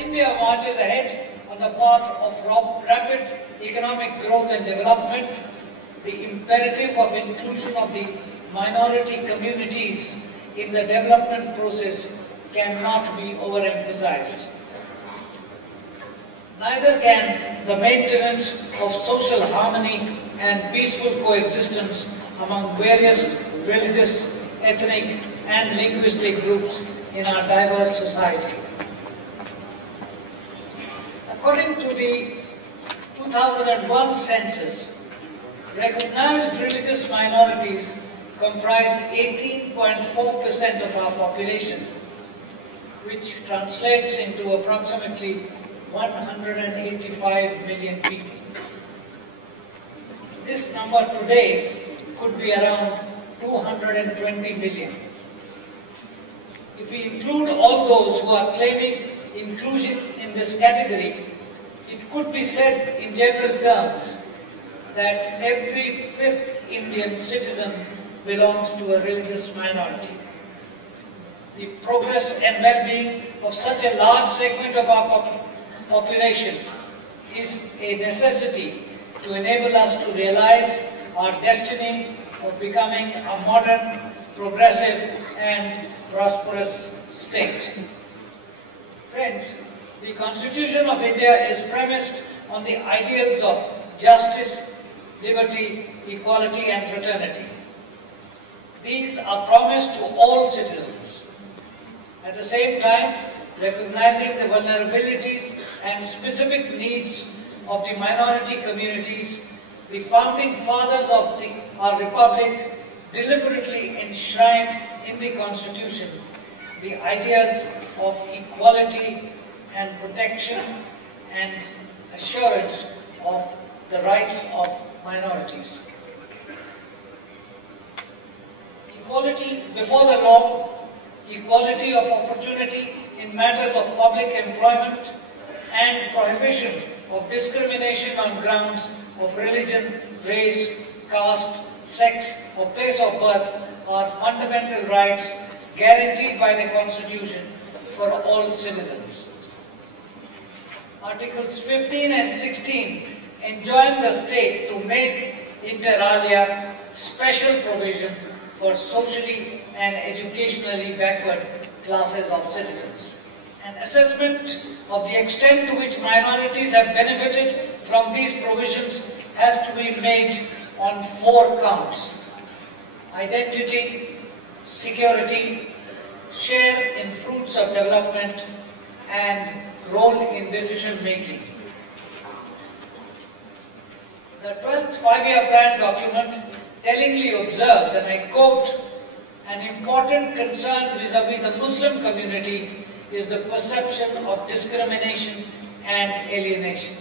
India marches ahead on the path of rapid economic growth and development, the imperative of inclusion of the minority communities in the development process cannot be overemphasized. Neither can the maintenance of social harmony and peaceful coexistence among various religious, ethnic and linguistic groups in our diverse society. According to the 2001 census, recognized religious minorities comprise 18.4% of our population, which translates into approximately 185 million people. This number today could be around 220 million. If we include all those who are claiming inclusion in this category, it could be said in general terms that every fifth Indian citizen belongs to a religious minority. The progress and well-being of such a large segment of our population is a necessity to enable us to realize our destiny of becoming a modern, progressive and prosperous state. Friends, the Constitution of India is premised on the ideals of justice, liberty, equality and fraternity. These are promised to all citizens. At the same time, recognizing the vulnerabilities and specific needs of the minority communities, the founding fathers of our republic deliberately enshrined in the Constitution the ideas of equality and protection and assurance of the rights of minorities. Equality before the law, equality of opportunity in matters of public employment, and prohibition of discrimination on grounds of religion, race, caste, sex, or place of birth are fundamental rights guaranteed by the Constitution for all citizens. Articles 15 and 16 enjoin the state to make inter alia special provision for socially and educationally backward classes of citizens. An assessment of the extent to which minorities have benefited from these provisions has to be made on 4 counts: identity, security, share in fruits of development, and role in decision making. The 12th 5-year plan document tellingly observes, and I quote, "An important concern vis-à-vis the Muslim community is the perception of discrimination and alienation."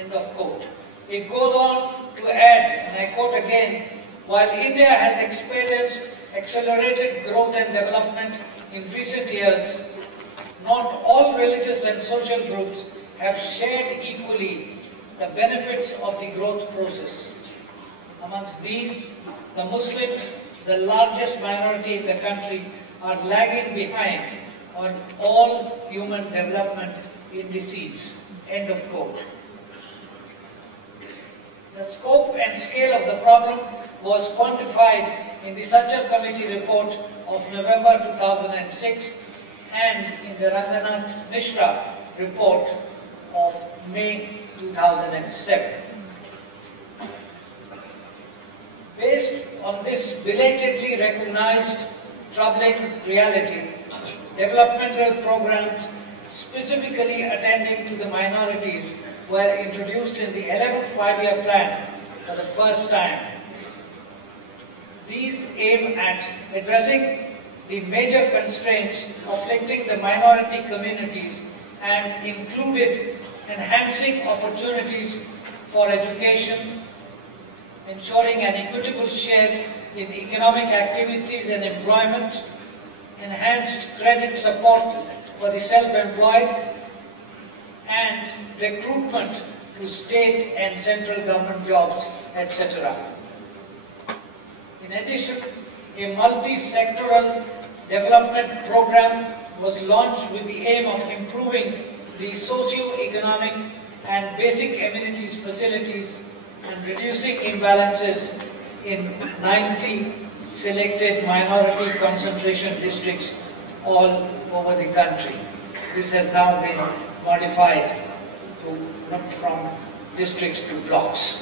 End of quote. It goes on to add, and I quote again, "While India has experienced accelerated growth and development in recent years, not all religious and social groups have shared equally the benefits of the growth process. Amongst these, the Muslims, the largest minority in the country, are lagging behind on all human development indices." End of quote. The scope and scale of the problem was quantified in the Sajjan Committee report of November 2006 and in the Ranganath Mishra report of May 2007. Based on this belatedly recognized troubling reality, developmental programs specifically attending to the minorities were introduced in the 11th 5-year plan for the first time. These aim at addressing the major constraints afflicting the minority communities and included enhancing opportunities for education, ensuring an equitable share in economic activities and employment, enhanced credit support for the self-employed, and recruitment to state and central government jobs, etc. In addition, a multi-sectoral development program was launched with the aim of improving the socio-economic and basic amenities facilities and reducing imbalances in 90 selected minority concentration districts all over the country. This has now been modified from districts to blocks.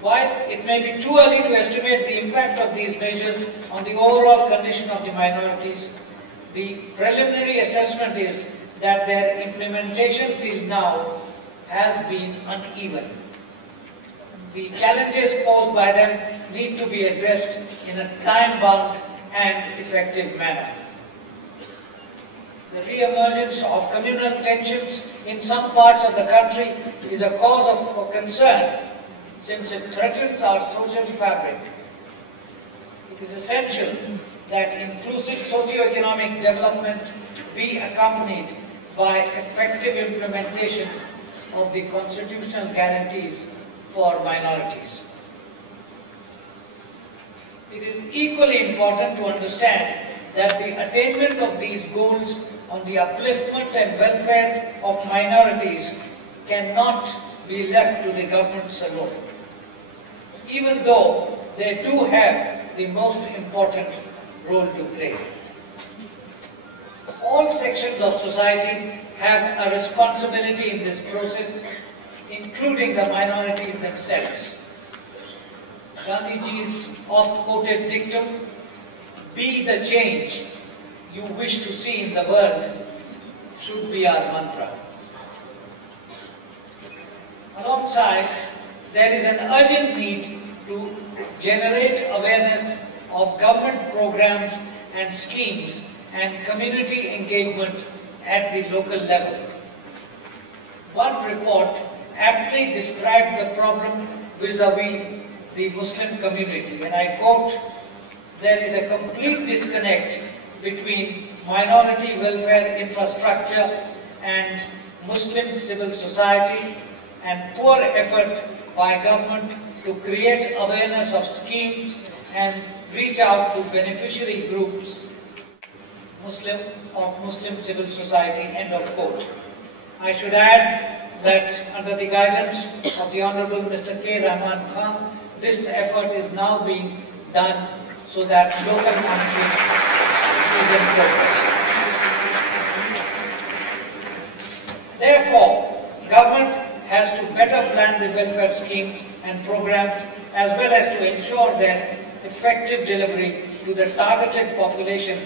While it may be too early to estimate the impact of these measures on the overall condition of the minorities, the preliminary assessment is that their implementation till now has been uneven. The challenges posed by them need to be addressed in a time-bound and effective manner. The re-emergence of communal tensions in some parts of the country is a cause for concern, since it threatens our social fabric. It is essential that inclusive socio-economic development be accompanied by effective implementation of the constitutional guarantees for minorities. It is equally important to understand that the attainment of these goals on the upliftment and welfare of minorities cannot be left to the governments alone, even though they do have the most important role to play. All sections of society have a responsibility in this process, including the minorities themselves. Gandhiji's oft-quoted dictum, "Be the change you wish to see in the world," should be our mantra. Alongside, there is an urgent need to generate awareness of government programs and schemes and community engagement at the local level. One report aptly described the problem vis-à-vis the Muslim community, and I quote, "There is a complete disconnect between minority welfare infrastructure and Muslim civil society, and poor effort by government to create awareness of schemes and reach out to beneficiary groups of Muslim civil society," end of quote. I should add that under the guidance of the Honorable Mr. K. Rahman Khan, this effort is now being done so that local monitoring is in focus. Therefore, government has to better plan the welfare schemes and programs as well as to ensure their effective delivery to the targeted population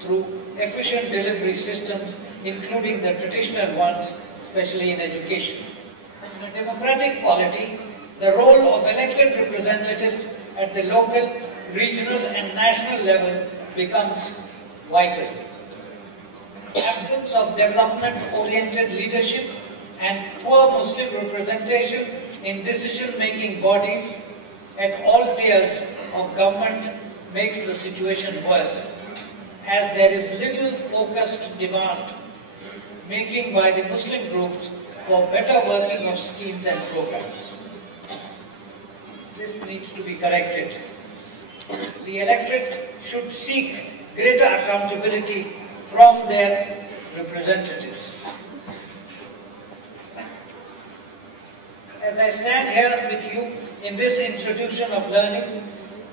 through efficient delivery systems, including the traditional ones, especially in education. In a democratic polity, the role of elected representatives at the local, regional and national level becomes vital. Absence of development-oriented leadership and poor Muslim representation in decision-making bodies at all tiers of government makes the situation worse, as there is little focused demand making by the Muslim groups for better working of schemes and programs. This needs to be corrected. The electorate should seek greater accountability from their representatives. As I stand here with you in this institution of learning,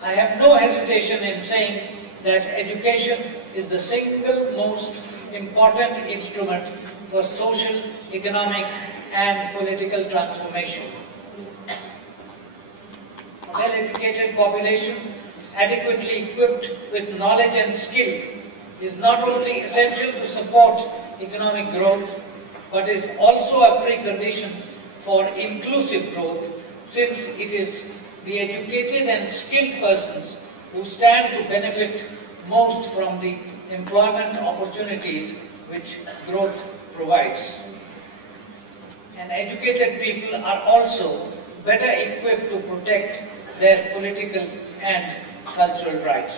I have no hesitation in saying that education is the single most important instrument for social, economic and political transformation. A well-educated population adequately equipped with knowledge and skill is not only essential to support economic growth, but is also a precondition for inclusive growth, since it is the educated and skilled persons who stand to benefit most from the employment opportunities which growth provides. And educated people are also better equipped to protect their political and cultural rights.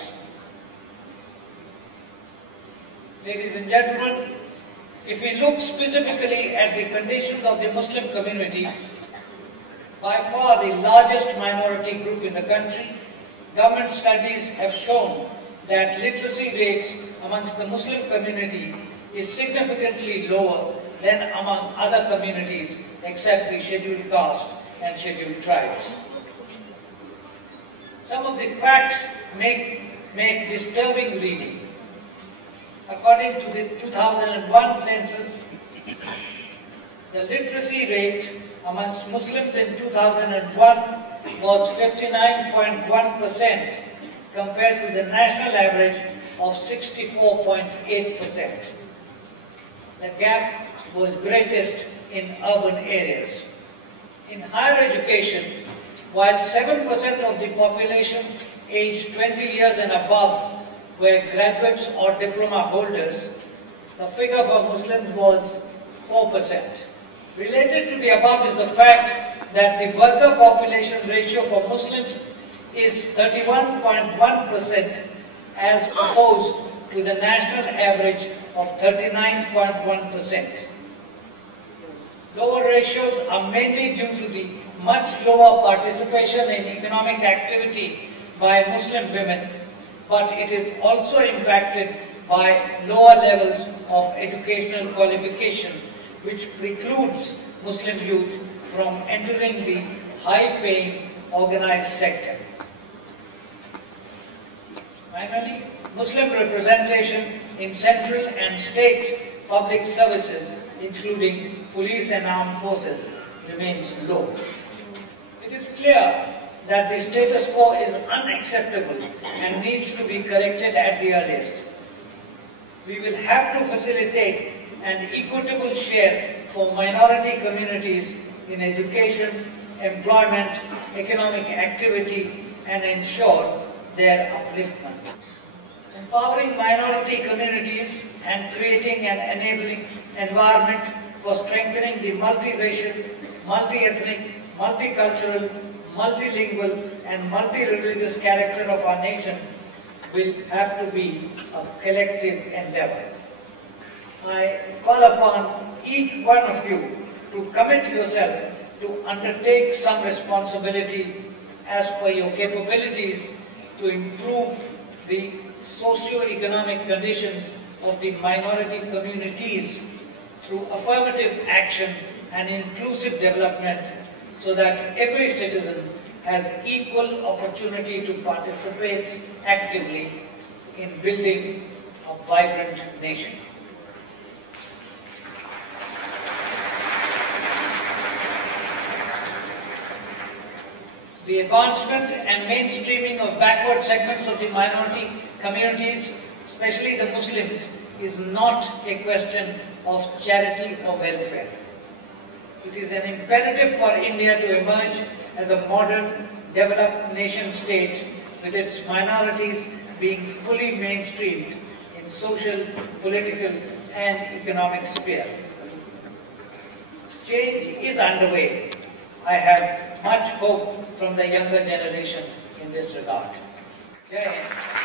Ladies and gentlemen, if we look specifically at the conditions of the Muslim community, by far the largest minority group in the country, government studies have shown that literacy rates amongst the Muslim community is significantly lower than among other communities except the scheduled caste and scheduled tribes. Some of the facts make disturbing reading. According to the 2001 census, the literacy rate amongst Muslims in 2001 was 59.1% compared to the national average of 64.8%. The gap was greatest in urban areas. In higher education, while 7% of the population aged 20 years and above were graduates or diploma holders, the figure for Muslims was 4%. Related to the above is the fact that the worker population ratio for Muslims is 31.1% as opposed to the national average of 39.1%. Lower ratios are mainly due to the much lower participation in economic activity by Muslim women, but it is also impacted by lower levels of educational qualification, which precludes Muslim youth from entering the high-paying organized sector. Finally, Muslim representation in central and state public services, including police and armed forces, remains low. It is clear that the status quo is unacceptable and needs to be corrected at the earliest. We will have to facilitate an equitable share for minority communities in education, employment, economic activity, and ensure their upliftment. Empowering minority communities and creating an enabling environment for strengthening the multiracial, multi-ethnic, multicultural, multilingual, and multi-religious character of our nation will have to be a collective endeavor. I call upon each one of you to commit yourself to undertake some responsibility as per your capabilities to improve the socio-economic conditions of the minority communities through affirmative action and inclusive development so that every citizen has equal opportunity to participate actively in building a vibrant nation. The advancement and mainstreaming of backward segments of the minority communities, especially the Muslims, is not a question of charity or welfare. It is an imperative for India to emerge as a modern, developed nation state with its minorities being fully mainstreamed in social, political, and economic spheres. Change is underway. I have much hope from the younger generation in this regard. Jai Hind.